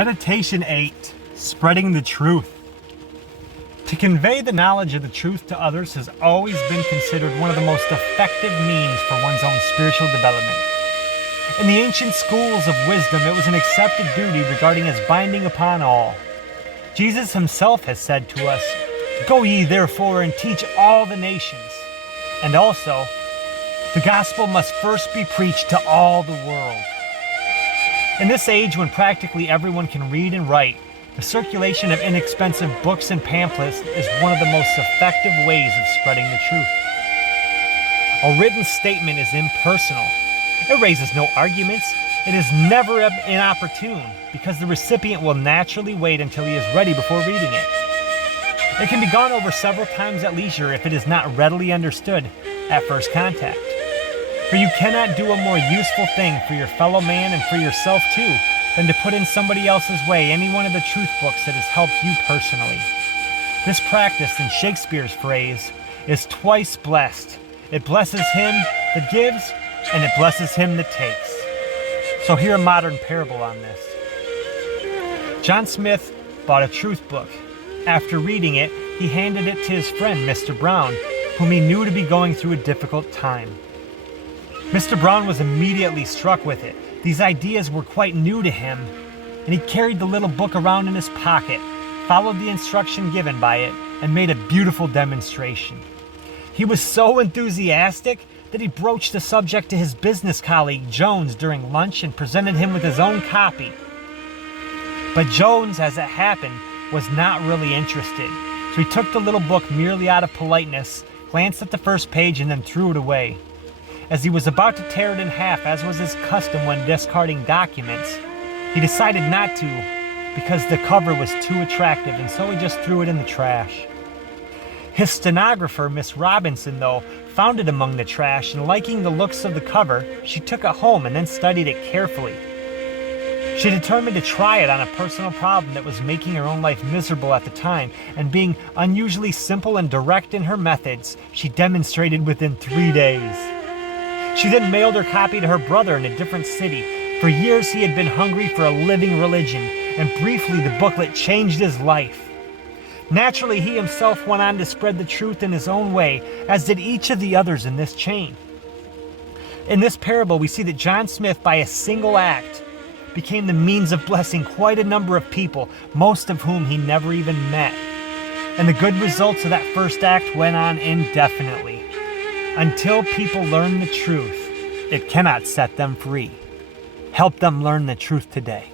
Meditation 8. Spreading the truth. To convey the knowledge of the truth to others has always been considered one of the most effective means for one's own spiritual development. In the ancient schools of wisdom, it was an accepted duty regarding as binding upon all. Jesus himself has said to us, "Go ye therefore and teach all the nations." And also, the gospel must first be preached to all the world. In this age when practically everyone can read and write, the circulation of inexpensive books and pamphlets is one of the most effective ways of spreading the truth. A written statement is impersonal. It raises no arguments. It is never inopportune because the recipient will naturally wait until he is ready before reading it. It can be gone over several times at leisure if it is not readily understood at first contact. For you cannot do a more useful thing for your fellow man and for yourself too than to put in somebody else's way any one of the truth books that has helped you personally. This practice, in Shakespeare's phrase, is twice blessed. It blesses him that gives, and it blesses him that takes. So hear a modern parable on this. John Smith bought a truth book. After reading it, he handed it to his friend, Mr. Brown, whom he knew to be going through a difficult time. Mr. Brown was immediately struck with it. These ideas were quite new to him, and he carried the little book around in his pocket, followed the instruction given by it, and made a beautiful demonstration. He was so enthusiastic that he broached the subject to his business colleague Jones during lunch and presented him with his own copy. But Jones, as it happened, was not really interested, so he took the little book merely out of politeness, glanced at the first page, and then threw it away. As he was about to tear it in half, as was his custom when discarding documents, he decided not to because the cover was too attractive, and so he just threw it in the trash. His stenographer, Miss Robinson, though, found it among the trash, and liking the looks of the cover, she took it home and then studied it carefully. She determined to try it on a personal problem that was making her own life miserable at the time, and being unusually simple and direct in her methods, she demonstrated within 3 days. She then mailed her copy to her brother in a different city. For years he had been hungry for a living religion, and briefly the booklet changed his life. Naturally, he himself went on to spread the truth in his own way, as did each of the others in this chain. In this parable, we see that John Smith, by a single act, became the means of blessing quite a number of people, most of whom he never even met. And the good results of that first act went on indefinitely. Until people learn the truth, it cannot set them free. Help them learn the truth today.